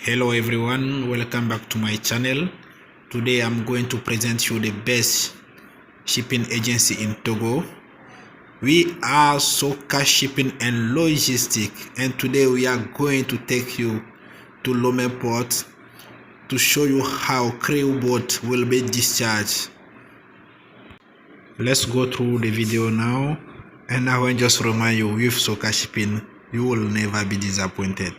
Hello everyone, welcome back to my channel. Today I'm going to present you the best shipping agency in Togo. We are Soka Shipping and Logistics, and today we are going to take you to Lome port to show you how crew boat will be discharged. Let's go through the video now, and I will just remind you, with Soka Shipping you will never be disappointed.